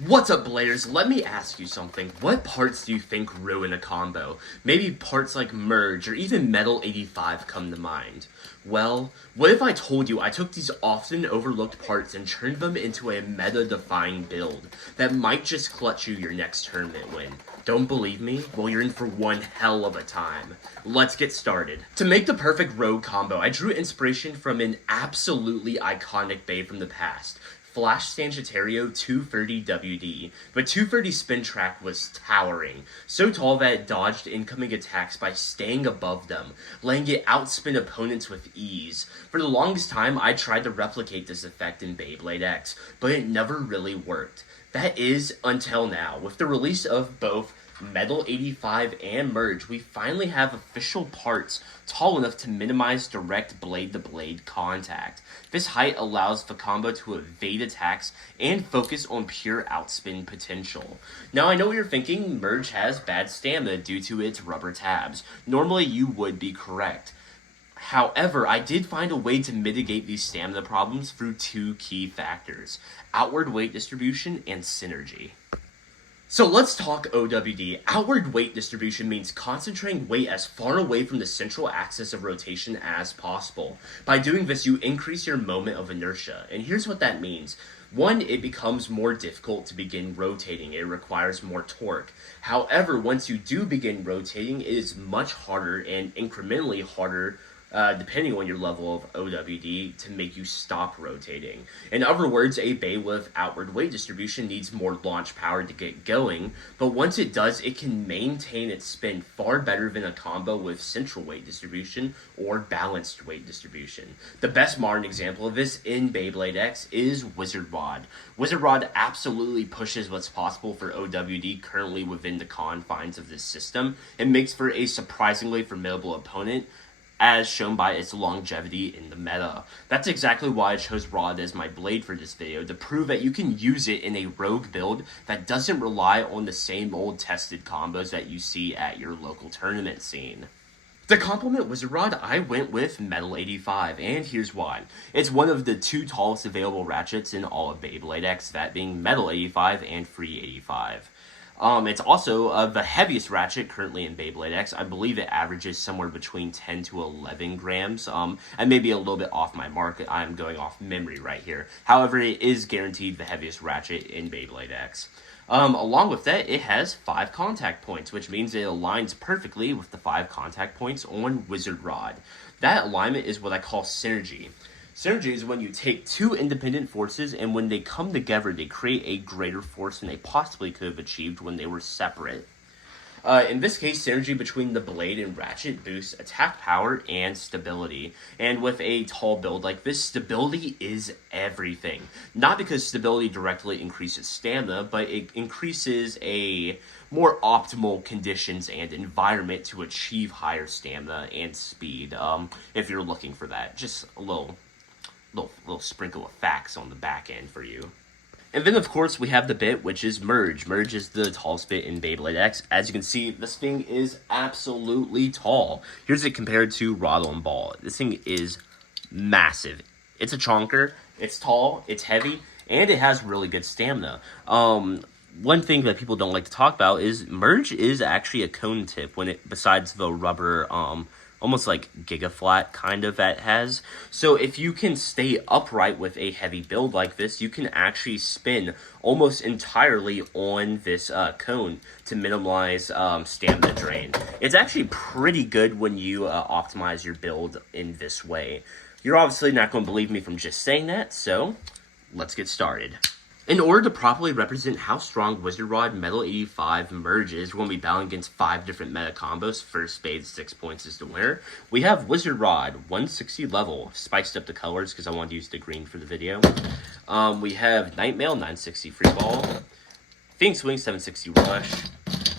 What's up, Bladers? Let me ask you something. What parts do you think ruin a combo? Maybe parts like Merge or even Metal 85 come to mind. Well, what if I told you I took these often overlooked parts and turned them into a meta-defying build that might just clutch you your next tournament win? Don't believe me? Well, you're in for one hell of a time. Let's get started. To make the perfect rogue combo, I drew inspiration from an absolutely iconic Bay from the past, Flash Sagittario 230 WD. The 230 spin track was towering, so tall that it dodged incoming attacks by staying above them, letting it outspin opponents with ease. For the longest time, I tried to replicate this effect in Beyblade X, but it never really worked. That is, until now. With the release of both Metal 85 and Merge, we finally have official parts tall enough to minimize direct blade-to-blade contact. This height allows the combo to evade attacks and focus on pure outspin potential. Now, I know what you're thinking, Merge has bad stamina due to its rubber tabs. Normally, you would be correct. However, I did find a way to mitigate these stamina problems through two key factors: outward weight distribution and synergy. So let's talk OWD. Outward weight distribution means concentrating weight as far away from the central axis of rotation as possible. By doing this, you increase your moment of inertia. And here's what that means. One, it becomes more difficult to begin rotating. It requires more torque. However, once you do begin rotating, it is much harder and incrementally harder, depending on your level of OWD, to make you stop rotating. In other words, a Bay with outward weight distribution needs more launch power to get going, but once it does, it can maintain its spin far better than a combo with central weight distribution or balanced weight distribution. The best modern example of this in Beyblade X is Wizard Rod. Wizard Rod absolutely pushes what's possible for OWD currently within the confines of this system. It makes for a surprisingly formidable opponent, as shown by its longevity in the meta. That's exactly why I chose Rod as my blade for this video, to prove that you can use it in a rogue build that doesn't rely on the same old tested combos that you see at your local tournament scene. To complement Wizard Rod, I went with Metal 85, and here's why. It's one of the two tallest available ratchets in all of Beyblade X, that being Metal 85 and Free 85. It's also the heaviest ratchet currently in Beyblade X. I believe it averages somewhere between 10 to 11 grams. I may be a little bit off my mark. I'm going off memory right here. However, it is guaranteed the heaviest ratchet in Beyblade X. Along with that, it has 5 contact points, which means it aligns perfectly with the 5 contact points on Wizard Rod. That alignment is what I call synergy. Synergy is when you take two independent forces, and when they come together, they create a greater force than they possibly could have achieved when they were separate. In this case, synergy between the blade and ratchet boosts attack power and stability. And with a tall build like this, stability is everything. Not because stability directly increases stamina, but it increases a more optimal conditions and environment to achieve higher stamina and speed, if you're looking for that. Just a little sprinkle of facts on the back end for you. And then, of course, we have the bit, which is Merge. Merge is the tallest bit in Beyblade X. As you can see, this thing is absolutely tall. Here's it compared to Rod on Ball. This thing is massive. It's a chonker, it's tall, it's heavy, and it has really good stamina. One thing that people don't like to talk about is Merge is actually a cone tip, when it, besides the rubber, almost like Giga Flat kind of that has. So if you can stay upright with a heavy build like this, you can actually spin almost entirely on this cone to minimize stamina drain. It's actually pretty good when you optimize your build in this way. You're obviously not going to believe me from just saying that, so let's get started. In order to properly represent how strong Wizard Rod Metal 85 Merge is, we're going to be battling against 5 different meta combos. First spade, 6 points is the winner. We have Wizard Rod, 160 level. Spiced up the colors because I wanted to use the green for the video. We have Nightmail, 960 free ball. Phoenix Wing, 760 rush.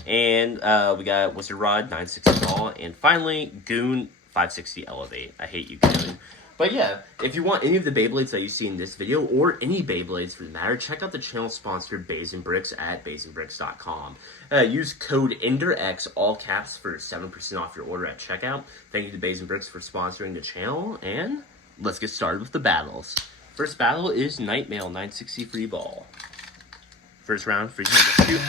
And we got Wizard Rod, 960 ball. And finally, Goon, 560 elevate. I hate you, Goon. But yeah, if you want any of the Beyblades that you see in this video, or any Beyblades for the matter, check out the channel sponsor Bricks at basinbricks.com. Use code EnderX, all caps, for 7% off your order at checkout. Thank you to Bricks for sponsoring the channel, and let's get started with the battles. First battle is Nightmail, 960 free ball. First round, free time to shoot.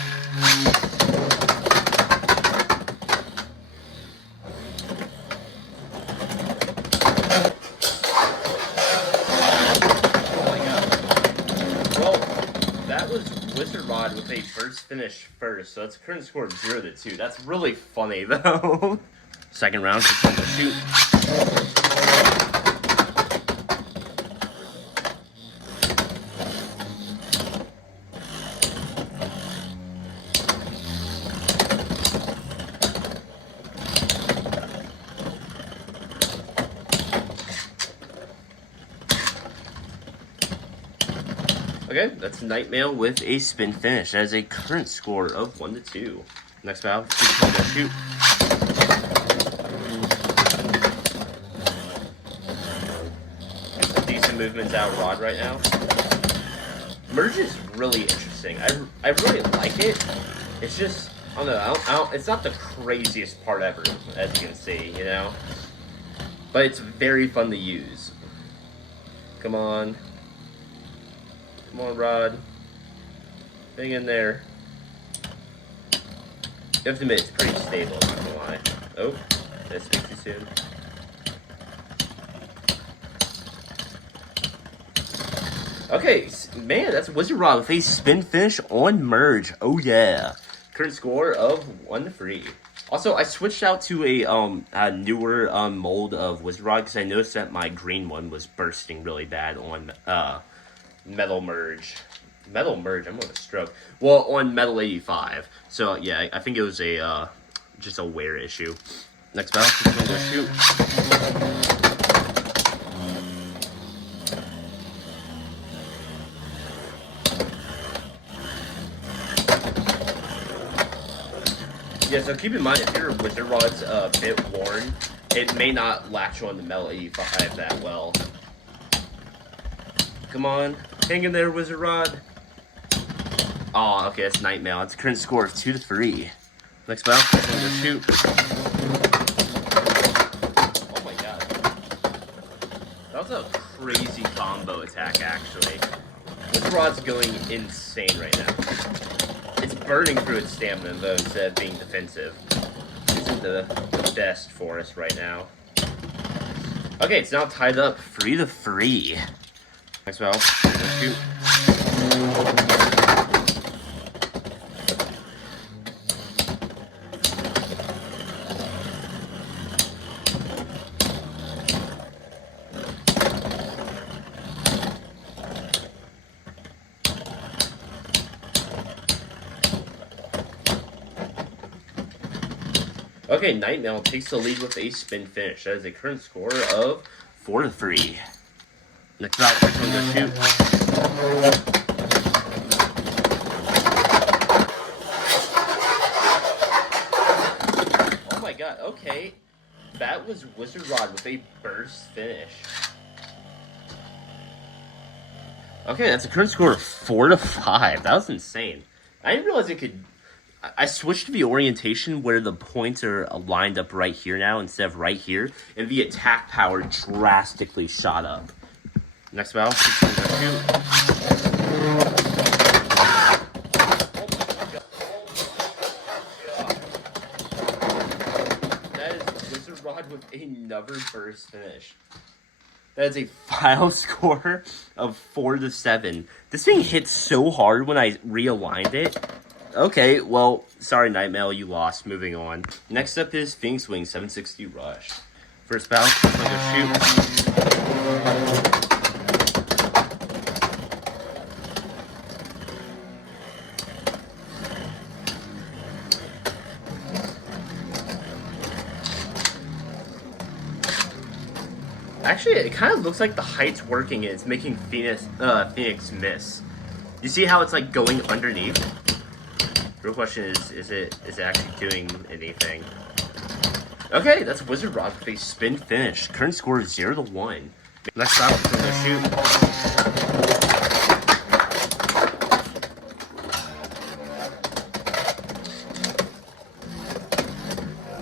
Wizard Rod with a first finish first, so that's a current score of 0-2. That's really funny though. Second round, first time to shoot. Okay, that's Nightmail with a spin finish. That is a current score of 1-2. Next battle, shoot. Some decent movements out of Rod right now. Merge is really interesting. I really like it. It's just, I don't know, it's not the craziest part ever, as you can see, you know? But it's very fun to use. Come on. Come on, Rod. Hang in there. You have to admit, it's pretty stable, I'm not gonna lie. Oh, did I speak too soon? Okay, man, that's Wizard Rod with a spin finish on Merge. Oh, yeah. Current score of 1-3. Also, I switched out to a newer mold of Wizard Rod because I noticed that my green one was bursting really bad on Metal Merge, I'm gonna stroke. Well, on Metal 85. So yeah, I think it was a just a wear issue. Next battle, just gonna go shoot. Yeah, so keep in mind if your Wizard Rod's a bit worn, it may not latch on the Metal 85 that well. Come on. Hang in there, Wizard Rod. Oh, okay, that's Nightmail. It's a current score of 2-3. Next battle, I'm gonna shoot. Oh my god. That was a crazy combo attack, actually. Wizard Rod's going insane right now. It's burning through its stamina, though, instead of being defensive. Isn't the best for us right now. Okay, it's now tied up 3-3. Next battle, shoot. Okay, Nightmail takes the lead with a spin finish. That is a current score of 4-3. Next out, first one to shoot. Oh my god, okay. That was Wizard Rod with a burst finish. Okay, that's a current score of 4-5. That was insane. I didn't realize it could... I switched to the orientation where the points are lined up right here now instead of right here, and the attack power drastically shot up. Next battle, shoot. That is Wizard Rod with another burst finish. That is a final score of 4-7. This thing hit so hard when I realigned it. Okay, well, sorry, Nightmail, you lost. Moving on. Next up is Phoenix Wing 760 Rush. First battle, I'm gonna shoot. Actually, it kind of looks like the height's working and it's making Phoenix miss. You see how it's like going underneath? Real question is it actually doing anything? Okay, that's Wizard Rod with a spin finish. Current score is 0-1. Next round, we're gonna shoot.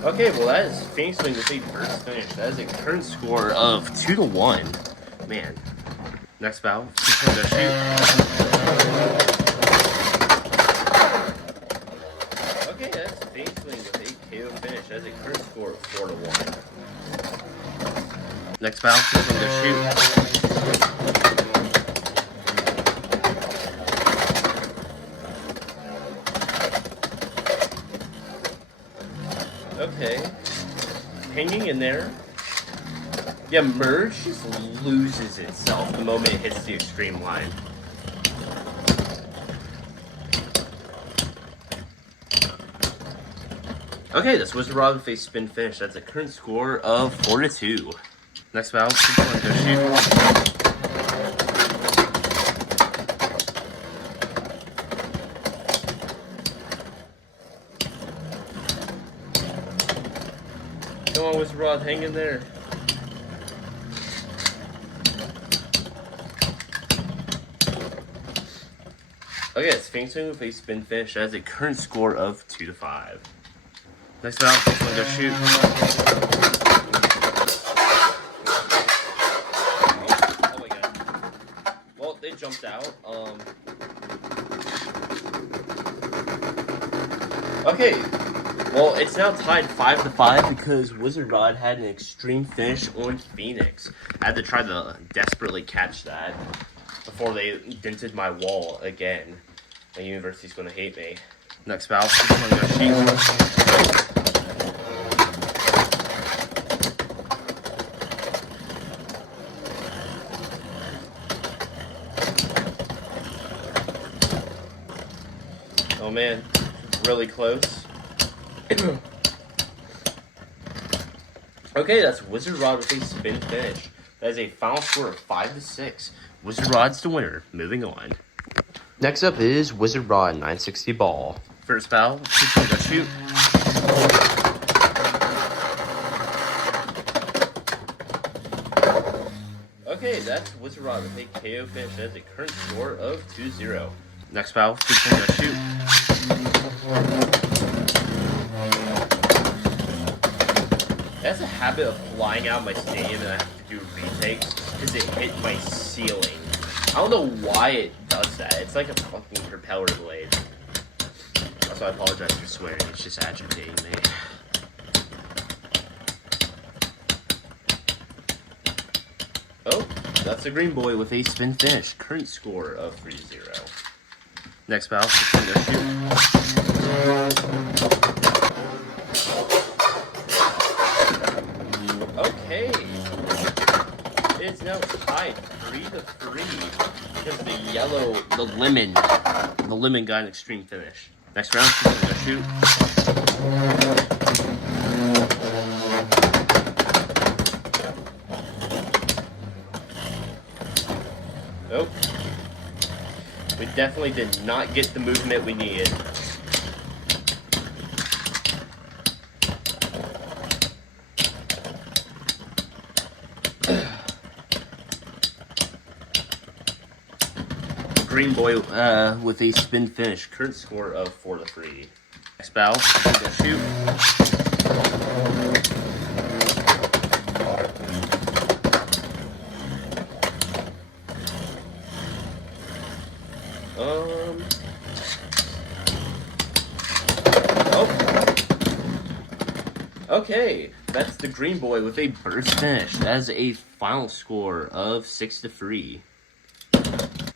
Okay, well that is Phoenix Wing with a first finish. That is a current score of 2-1. Man. Next battle, we're gonna shoot. Has a current score of 4-1. Next battle, I'm gonna shoot. Okay. Hanging in there. Yeah, Merge just loses itself the moment it hits the extreme line. Okay, this was the Rod with a spin finish. That's a current score of 4-2. Next battle, I'm gonna go shoot. Come on, Wizard Rod, hang in there. Okay, it's Fainting with a spin finish. That has a current score of 2-5. Next battle, I'm gonna go shoot. Oh my god. Well, they jumped out. Okay. Well, it's now tied 5-5 because Wizard Rod had an extreme finish on Phoenix. I had to try to desperately catch that before they dented my wall again. My university's gonna hate me. Next battle, I'm gonna go shoot. Oh man, really close. Okay, that's Wizard Rod with a spin finish. That is a final score of 5-6. Wizard Rod's the winner. Moving on. Next up is Wizard Rod 960 ball. First battle, go shoot. Okay, that's Wizard Rod with a KO finish. That is a current score of 2-0. Next battle, go shoot. It has a habit of flying out of my stadium and I have to do retakes because it hit my ceiling. I don't know why it does that. It's like a fucking propeller blade. Also, I apologize for swearing. It's just agitating me. Oh, that's a green boy with a spin finish. Current score of 3-0. Next battle, I'm gonna shoot. Okay. It's now tied 3-3 because the lemon got an extreme finish. Next round, I'm gonna shoot. Nope. We definitely did not get the movement we needed. Green boy with a spin finish. Current score of 4-3. Next battle, I'm gonna shoot. Oh. Okay, that's the green boy with a burst finish. That is a final score of 6-3.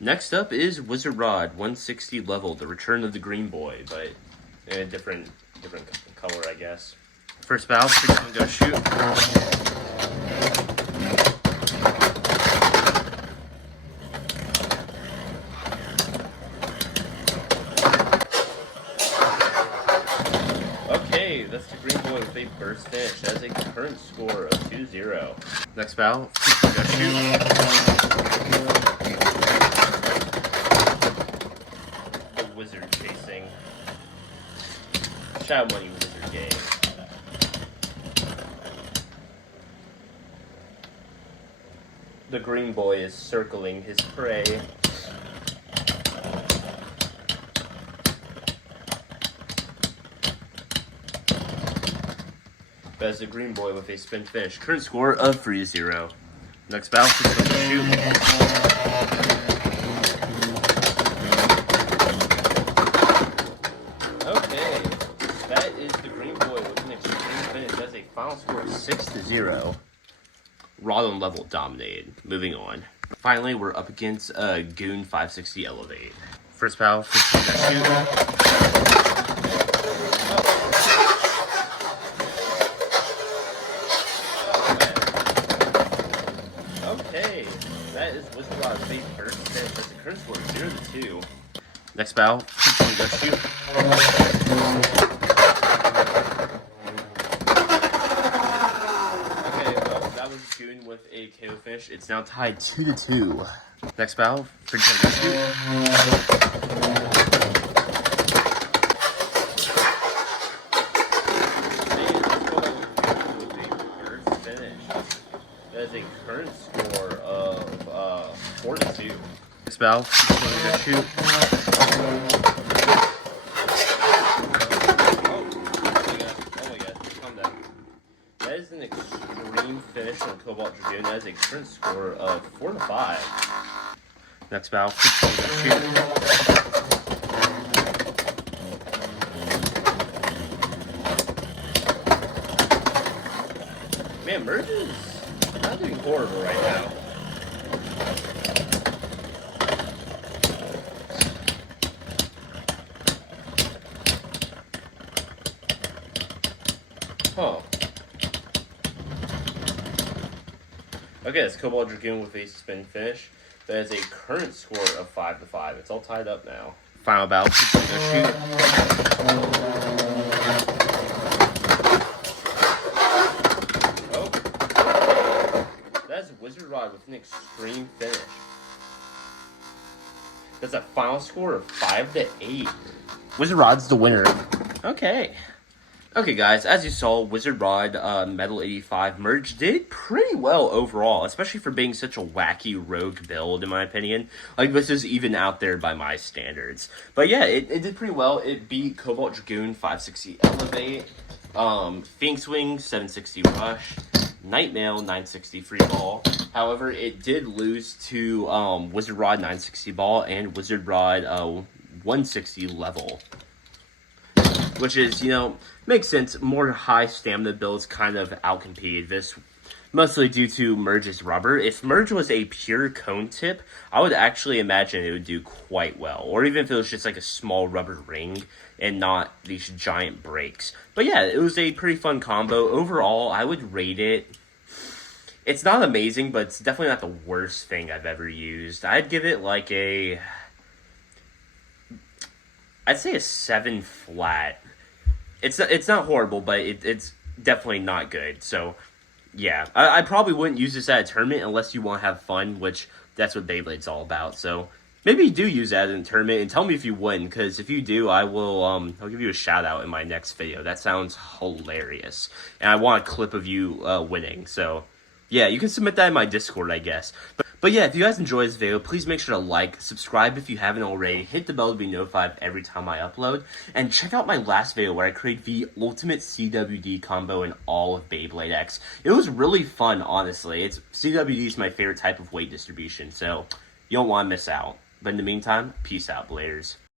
Next up is Wizard Rod 160 level, the return of the green boy, but in a different color, I guess. First battle, I'm gonna go shoot. Okay, that's the green boy with a burst finish. That is a current score of 2-0. Next battle, I'm gonna shoot. Wizard chasing. Shadow Money Wizard game. The green boy is circling his prey. That's the green boy with a spin finish. Current score of 3-0. Next battle, I'm going to shoot. final score is 6-0. Rod on level dominated. Moving on. Finally, we're up against Goon 560 Elevate. First battle, 15 Okay, that is Wizard Rod face first. That's the current score 0-2. Next battle, 15 Goon with a KO finish. It's now tied 2-2. Next battle, that is a current score of 4-2. Next battle, that is an extreme finish on Cobalt Dragoon. That is a current score of 4-5. Next battle, man, Merge is not doing horrible right now. Huh. Okay, it's Cobalt Dragoon with a spin finish. That is a current score of 5-5. It's all tied up now. Final battle. Oh. That's Wizard Rod with an extreme finish. That's a final score of 5-8. Wizard Rod's the winner. Okay. Okay, guys, as you saw, Wizard Rod Metal 85 Merge did pretty well overall, especially for being such a wacky rogue build, in my opinion. Like, this is even out there by my standards. But yeah, it did pretty well. It beat Cobalt Dragoon 560 Elevate, Phoenix Wing 760 Rush, Nightmail 960 Free Ball. However, it did lose to Wizard Rod 960 Ball and Wizard Rod 160 Level. Which is, you know, makes sense. More high stamina builds kind of outcompeted this, mostly due to Merge's rubber. If Merge was a pure cone tip, I would actually imagine it would do quite well. Or even if it was just like a small rubber ring and not these giant breaks. But yeah, it was a pretty fun combo. Overall, I would rate it. It's not amazing, but it's definitely not the worst thing I've ever used. I'd give it like I'd say a 7 flat. It's not horrible, but it's definitely not good. So, yeah. I probably wouldn't use this at a tournament unless you want to have fun, which that's what Beyblade's all about. So, maybe you do use that in a tournament, and tell me if you win, because if you do, I'll give you a shout-out in my next video. That sounds hilarious. And I want a clip of you winning. So, yeah, you can submit that in my Discord, I guess. But yeah, if you guys enjoy this video, please make sure to like, subscribe if you haven't already, hit the bell to be notified every time I upload, and check out my last video where I created the ultimate CWD combo in all of Beyblade X. It was really fun, honestly. CWD is my favorite type of weight distribution, so you don't want to miss out. But in the meantime, peace out, Bladers.